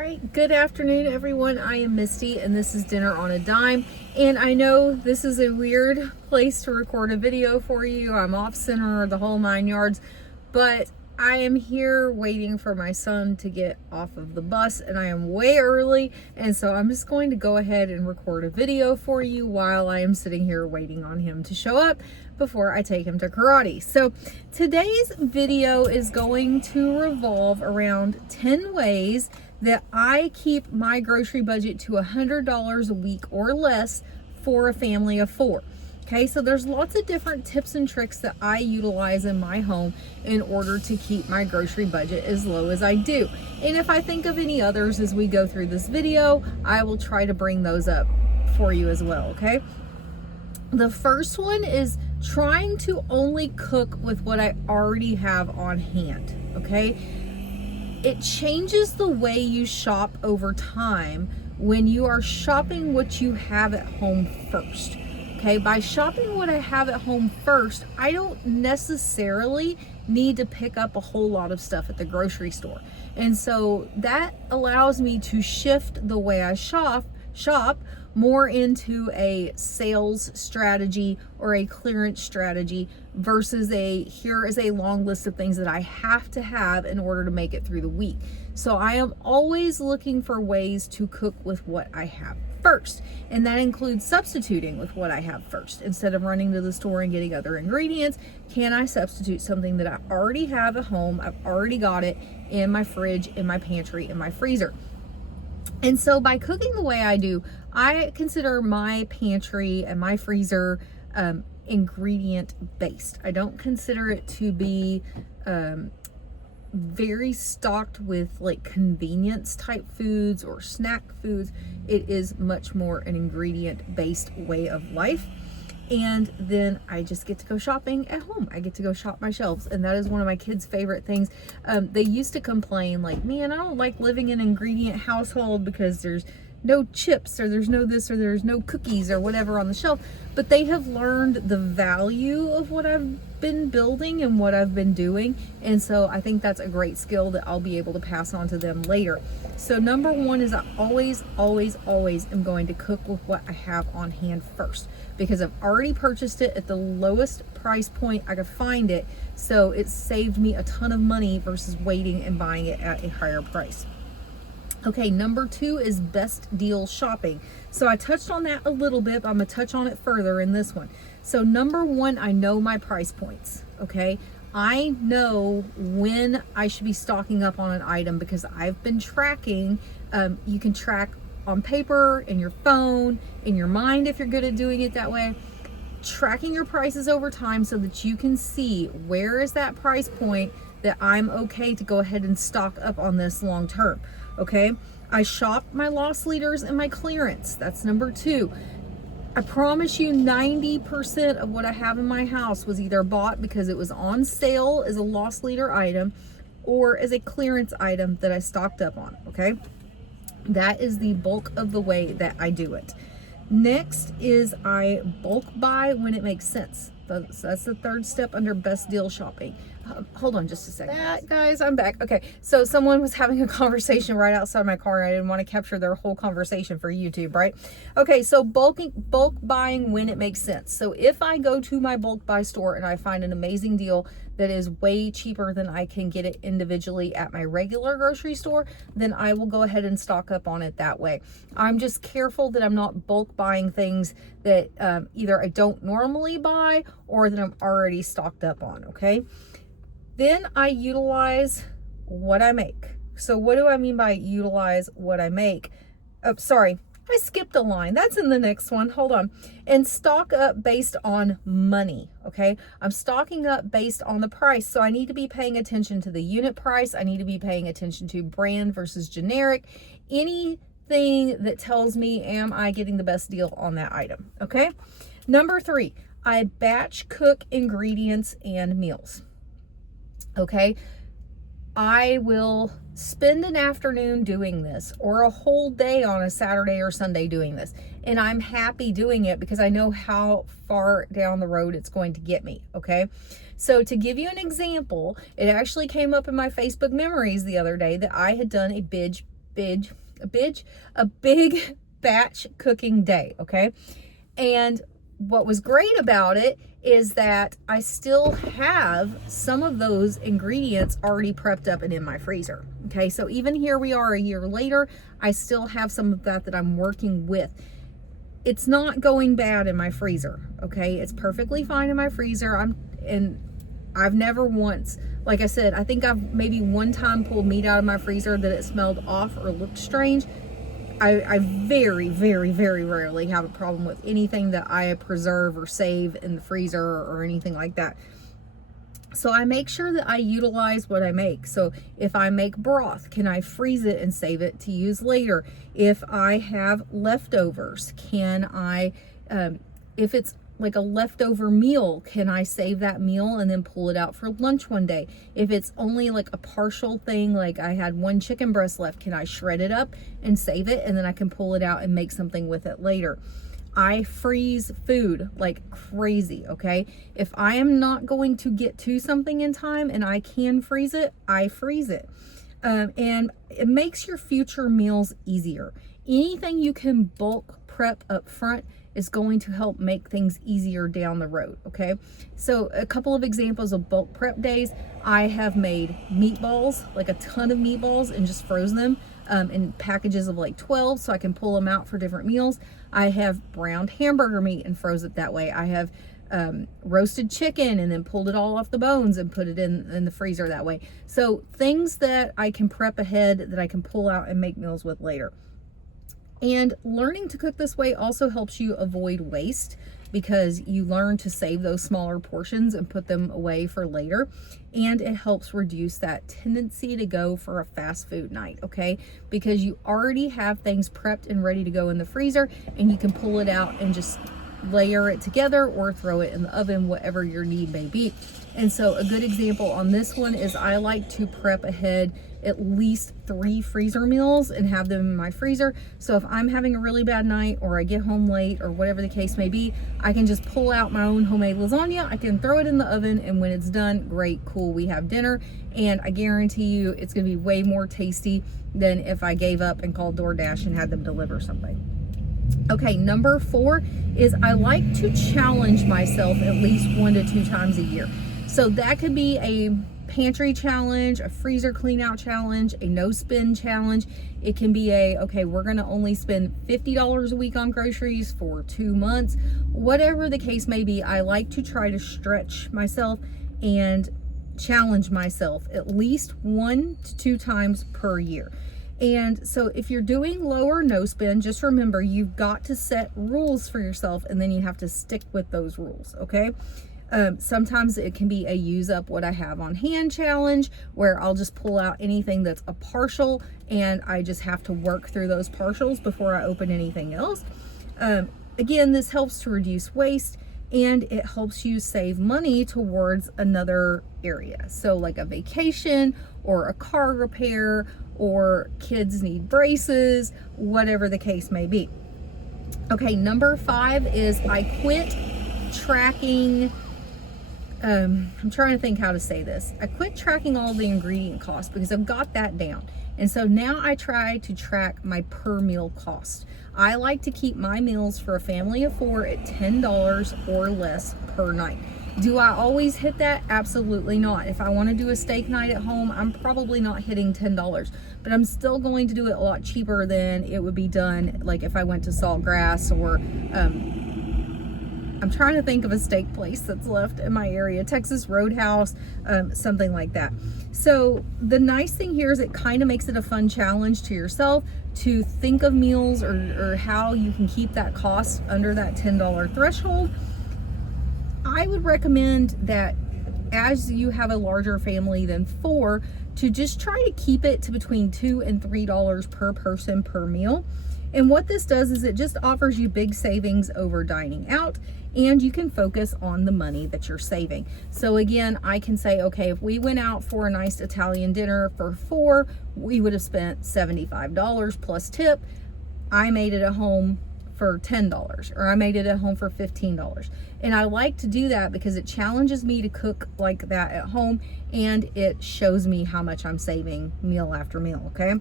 right, good afternoon, everyone. I am Misty, and this is Dinner on a Dime. And I know this is a weird place to record a video for you. I'm off center, the whole 9 yards, but I am here waiting for my son to get off of the bus, and I am way early, and so I'm just going to go ahead and record a video for you while I am sitting here waiting on him to show up before I take him to karate. So today's video is going to revolve around 10 ways that I keep my grocery budget to $100 a week or less for a family of 4. Okay, so there's lots of different tips and tricks that I utilize in my home in order to keep my grocery budget as low as I do. And if I think of any others as we go through this video, I will try to bring those up for you as well, okay? The first one is trying to only cook with what I already have on hand, okay? It changes the way you shop over time when you are shopping what you have at home first. Okay, by shopping what I have at home first, I don't necessarily need to pick up a whole lot of stuff at the grocery store. And so that allows me to shift the way I shop more into a sales strategy or a clearance strategy versus here is a long list of things that I have to have in order to make it through the week. So I am always looking for ways to cook with what I have first, and that includes substituting with what I have first. Instead of running to the store and getting other ingredients, can I substitute something that I already have at home? I've already got it in my fridge, in my pantry, in my freezer. And so by cooking the way I do, I consider my pantry and my freezer ingredient based. I don't consider it to be very stocked with like convenience type foods or snack foods. It is much more an ingredient based way of life. And then I just get to go shopping at home. I get to go shop my shelves. And that is one of my kids' favorite things. They used to complain like, man, I don't like living in an ingredient household because there's no chips or there's no this or there's no cookies or whatever on the shelf. But they have learned the value of what I've been building and what I've been doing. And so I think that's a great skill that I'll be able to pass on to them later. So number one is I always am going to cook with what I have on hand first, because I've already purchased it at the lowest price point I could find it. So it saved me a ton of money versus waiting and buying it at a higher price. Okay, number 2 is best deal shopping. So I touched on that a little bit, but I'm gonna touch on it further in this one. So number 1, I know my price points, okay? I know when I should be stocking up on an item because I've been tracking. You can track on paper, in your phone, in your mind if you're good at doing it that way. Tracking your prices over time so that you can see where is that price point that I'm okay to go ahead and stock up on this long term. Okay, I shop my loss leaders and my clearance. That's number 2. I promise you 90% of what I have in my house was either bought because it was on sale as a loss leader item or as a clearance item that I stocked up on, okay? That is the bulk of the way that I do it. Next is I bulk buy when it makes sense. That's the 3rd step under best deal shopping. Hold on just a second. Guys, I'm back. Okay, so someone was having a conversation right outside my car and I didn't want to capture their whole conversation for YouTube, right? Okay, so bulk buying when it makes sense. So if I go to my bulk buy store and I find an amazing deal that is way cheaper than I can get it individually at my regular grocery store, then I will go ahead and stock up on it that way. I'm just careful that I'm not bulk buying things that either I don't normally buy or that I'm already stocked up on, okay? Then I utilize what I make. So what do I mean by utilize what I make? Oh, sorry, I skipped a line. That's in the next one. Hold on. And stock up based on money, okay? I'm stocking up based on the price. So I need to be paying attention to the unit price. I need to be paying attention to brand versus generic. Anything that tells me, am I getting the best deal on that item, okay? Number 3, I batch cook ingredients and meals. Okay, I will spend an afternoon doing this or a whole day on a Saturday or Sunday doing this. And I'm happy doing it because I know how far down the road it's going to get me. Okay, so to give you an example, it actually came up in my Facebook memories the other day that I had done a a big batch cooking day, okay? And what was great about it is that I still have some of those ingredients already prepped up and in my freezer. Okay, so even here we are a year later, I still have some of that I'm working with. It's not going bad in my freezer, okay? It's perfectly fine in my freezer. I've never once, like I said, I think I've maybe one time pulled meat out of my freezer that it smelled off or looked strange. I very, very, very rarely have a problem with anything that I preserve or save in the freezer or anything like that. So I make sure that I utilize what I make. So if I make broth, can I freeze it and save it to use later? If I have leftovers, can I, if it's like a leftover meal, can I save that meal and then pull it out for lunch one day? If it's only like a partial thing, like I had one chicken breast left, can I shred it up and save it and then I can pull it out and make something with it later? I freeze food like crazy, okay? If I am not going to get to something in time and I can freeze it, I freeze it. And it makes your future meals easier. Anything you can bulk prep up front is going to help make things easier down the road, okay? So a couple of examples of bulk prep days. I have made meatballs, like a ton of meatballs, and just frozen them in packages of like 12 so I can pull them out for different meals. I have browned hamburger meat and froze it that way. I have roasted chicken and then pulled it all off the bones and put it in the freezer that way. So things that I can prep ahead that I can pull out and make meals with later. And learning to cook this way also helps you avoid waste because you learn to save those smaller portions and put them away for later. And it helps reduce that tendency to go for a fast food night, okay? Because you already have things prepped and ready to go in the freezer and you can pull it out and just layer it together or throw it in the oven, whatever your need may be. And so a good example on this one is I like to prep ahead at least 3 freezer meals and have them in my freezer. So if I'm having a really bad night or I get home late or whatever the case may be, I can just pull out my own homemade lasagna. I can throw it in the oven, and when it's done, great, cool, we have dinner. And I guarantee you it's gonna be way more tasty than if I gave up and called DoorDash and had them deliver something. Okay, number 4 is I like to challenge myself at least 1 to 2 times a year. So that could be a pantry challenge, a freezer clean out challenge, a no spend challenge. It can be okay, we're gonna only spend $50 a week on groceries for 2 months. Whatever the case may be, I like to try to stretch myself and challenge myself at least 1 to 2 times per year. And so if you're doing low or no spend, just remember you've got to set rules for yourself and then you have to stick with those rules, okay? Sometimes it can be a use up what I have on hand challenge where I'll just pull out anything that's a partial and I just have to work through those partials before I open anything else. Again, this helps to reduce waste and it helps you save money towards another area. So like a vacation or a car repair or kids need braces, whatever the case may be. Okay, number 5 is I quit tracking. I'm trying to think how to say this. I quit tracking all the ingredient costs because I've got that down. And so now I try to track my per meal cost. I like to keep my meals for a family of 4 at $10 or less per night. Do I always hit that? Absolutely not. If I want to do a steak night at home, I'm probably not hitting $10, but I'm still going to do it a lot cheaper than it would be done like if I went to Saltgrass or I'm trying to think of a steak place that's left in my area, Texas Roadhouse, something like that. So the nice thing here is it kind of makes it a fun challenge to yourself to think of meals or how you can keep that cost under that $10 threshold. I would recommend that as you have a larger family than 4, to just try to keep it to between $2 and $3 per person per meal. And what this does is it just offers you big savings over dining out, and you can focus on the money that you're saving. So again, I can say, okay, if we went out for a nice Italian dinner for 4, we would have spent $75 plus tip. I made it at home for $10, or I made it at home for $15. And I like to do that because it challenges me to cook like that at home, and it shows me how much I'm saving meal after meal, okay?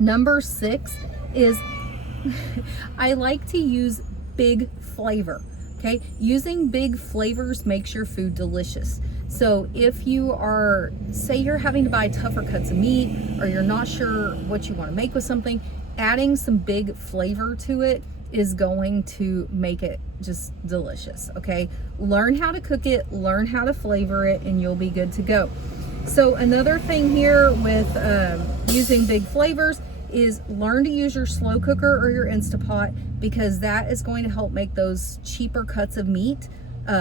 Number 6 is I like to use big flavor. Okay, using big flavors makes your food delicious. So if you are, say you're having to buy tougher cuts of meat, or you're not sure what you want to make with something, adding some big flavor to it is going to make it just delicious. Okay, learn how to cook it, learn how to flavor it, and you'll be good to go. So another thing here with using big flavors is learn to use your slow cooker or your Instapot, because that is going to help make those cheaper cuts of meat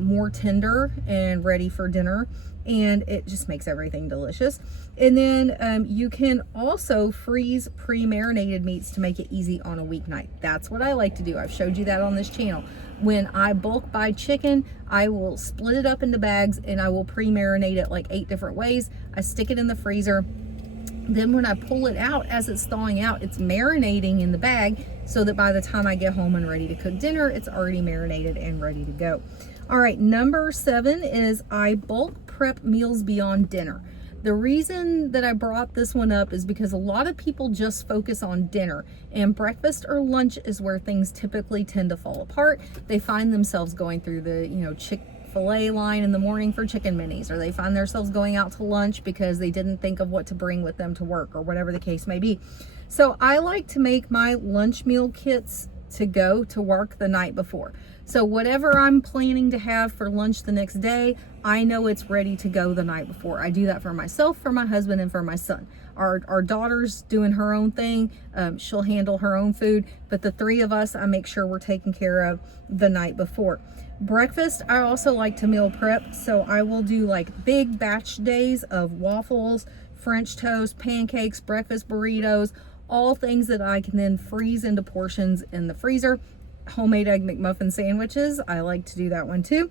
more tender and ready for dinner, and it just makes everything delicious. And then you can also freeze pre-marinated meats to make it easy on a weeknight. That's what I like to do. I've showed you that on this channel. When I bulk buy chicken, I will split it up into bags and I will pre-marinate it like 8 different ways. I stick it in the freezer. Then when I pull it out, as it's thawing out, it's marinating in the bag, so that by the time I get home and ready to cook dinner, it's already marinated and ready to go. All right, number 7 is I bulk prep meals beyond dinner. The reason that I brought this one up is because a lot of people just focus on dinner, and breakfast or lunch is where things typically tend to fall apart. They find themselves going through the, Chick-fil-A line in the morning for chicken minis, or they find themselves going out to lunch because they didn't think of what to bring with them to work, or whatever the case may be. So I like to make my lunch meal kits to go to work the night before. So whatever I'm planning to have for lunch the next day, I know it's ready to go the night before. I do that for myself, for my husband, and for my son. Our daughter's doing her own thing. She'll handle her own food, but the 3 of us, I make sure we're taken care of the night before. Breakfast, I also like to meal prep, so I will do like big batch days of waffles, French toast, pancakes, breakfast burritos, all things that I can then freeze into portions in the freezer. Homemade egg McMuffin sandwiches, I like to do that one too.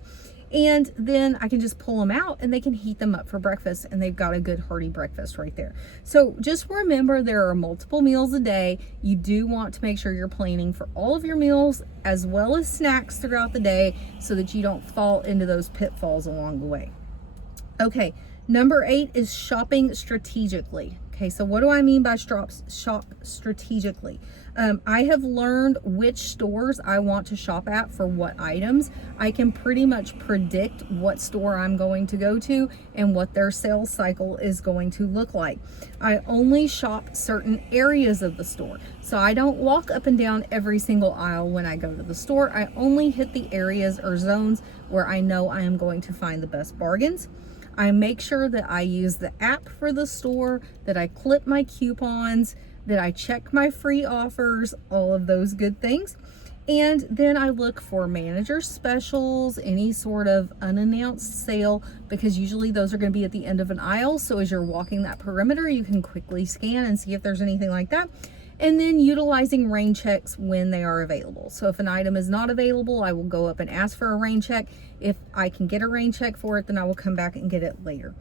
And then I can just pull them out and they can heat them up for breakfast, and they've got a good hearty breakfast right there. So just remember, there are multiple meals a day. You do want to make sure you're planning for all of your meals as well as snacks throughout the day, so that you don't fall into those pitfalls along the way. Okay, number 8 is shopping strategically. Okay, so what do I mean by shop strategically? I have learned which stores I want to shop at for what items. I can pretty much predict what store I'm going to go to and what their sales cycle is going to look like. I only shop certain areas of the store. So I don't walk up and down every single aisle when I go to the store. I only hit the areas or zones where I know I am going to find the best bargains. I make sure that I use the app for the store, that I clip my coupons, that I check my free offers, all of those good things. And then I look for manager specials, any sort of unannounced sale, because usually those are going to be at the end of an aisle. So as you're walking that perimeter, you can quickly scan and see if there's anything like that. And then utilizing rain checks when they are available. So if an item is not available, I will go up and ask for a rain check. If I can get a rain check for it, then I will come back and get it later.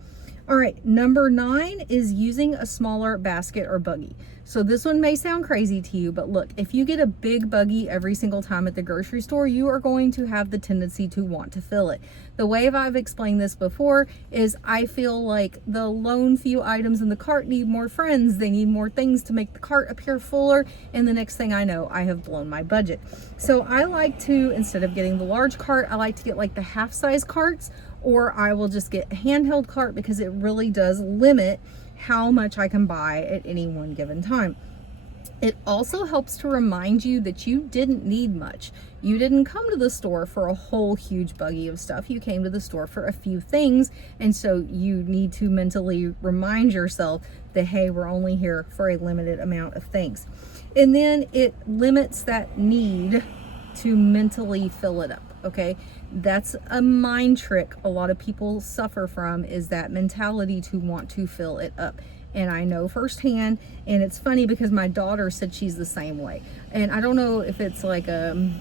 All right, number 9 is using a smaller basket or buggy. So this one may sound crazy to you, but look, if you get a big buggy every single time at the grocery store, you are going to have the tendency to want to fill it. The way I've explained this before is I feel like the lone few items in the cart need more friends. They need more things to make the cart appear fuller, and the next thing I know, I have blown my budget. So I like to, instead of getting the large cart, I like to get like the half-size carts, or I will just get a handheld cart, because it really does limit how much I can buy at any one given time. It also helps to remind you that you didn't need much. You didn't come to the store for a whole huge buggy of stuff. You came to the store for a few things, and so you need to mentally remind yourself that, hey, we're only here for a limited amount of things. And then it limits that need to mentally fill it up. Okay, that's a mind trick a lot of people suffer from, is that mentality to want to fill it up. And I know firsthand, and it's funny because my daughter said she's the same way. And I don't know if it's like a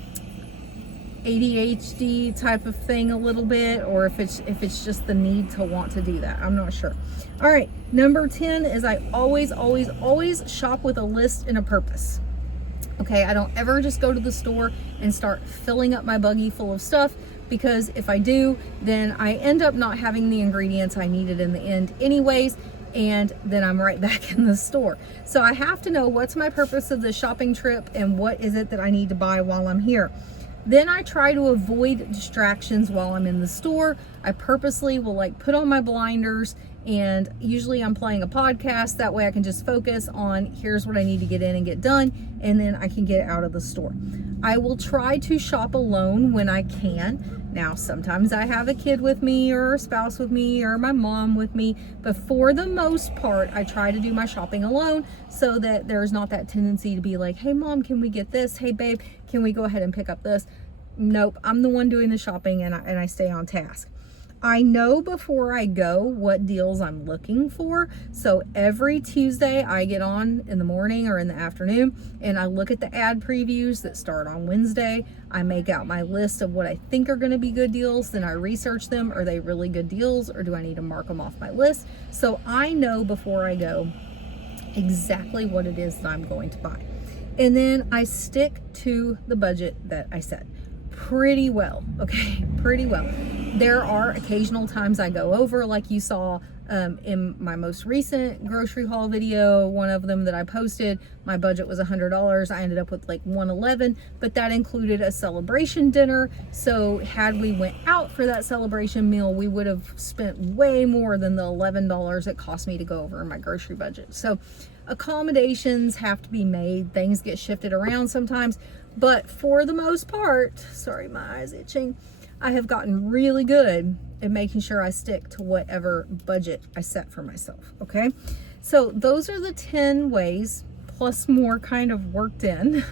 ADHD type of thing a little bit, or if it's just the need to want to do that. I'm not sure. All right, number 10 is I always shop with a list and a purpose. Okay, I don't ever just go to the store and start filling up my buggy full of stuff, because if I do, then I end up not having the ingredients I needed in the end anyways, and then I'm right back in the store. So I have to know what's my purpose of the shopping trip and what is it that I need to buy while I'm here. Then I try to avoid distractions while I'm in the store. I purposely will like put on my blinders, and usually I'm playing a podcast. That way I can just focus on here's what I need to get in and get done, and then I can get out of the store. I will try to shop alone when I can. Now, sometimes I have a kid with me or a spouse with me or my mom with me, but for the most part, I try to do my shopping alone so that there's not that tendency to be like, hey mom, can we get this? Hey babe, can we go ahead and pick up this? Nope, I'm the one doing the shopping, and I stay on task. I know before I go what deals I'm looking for. So every Tuesday I get on in the morning or in the afternoon and I look at the ad previews that start on Wednesday. I make out my list of what I think are going to be good deals. Then I research them. Are they really good deals, or do I need to mark them off my list? So I know before I go exactly what it is that I'm going to buy. And then I stick to the budget that I set pretty well. Okay, pretty well. There are occasional times I go over, like you saw in my most recent grocery haul video, one of them that I posted. My budget was $100. I ended up with like $111, but that included a celebration dinner. So had we went out for that celebration meal, we would have spent way more than the $11 it cost me to go over in my grocery budget. So accommodations have to be made. Things get shifted around sometimes, but for the most part, sorry, my eye's itching, I have gotten really good at making sure I stick to whatever budget I set for myself, okay? So those are the 10 ways, plus more kind of worked in,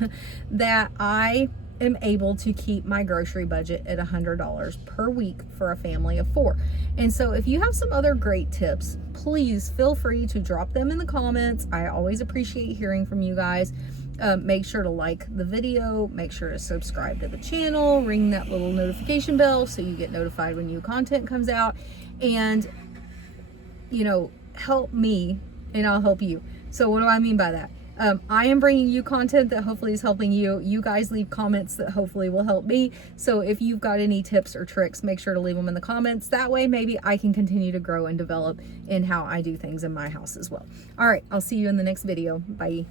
that I am able to keep my grocery budget at $100 per week for a family of 4. And so if you have some other great tips, please feel free to drop them in the comments. I always appreciate hearing from you guys. Make sure to like the video, make sure to subscribe to the channel, ring that little notification bell so you get notified when new content comes out, and help me and I'll help you. So what do I mean by that? I am bringing you content that hopefully is helping you. You guys leave comments that hopefully will help me. So if you've got any tips or tricks, make sure to leave them in the comments. That way maybe I can continue to grow and develop in how I do things in my house as well. All right, I'll see you in the next video. Bye.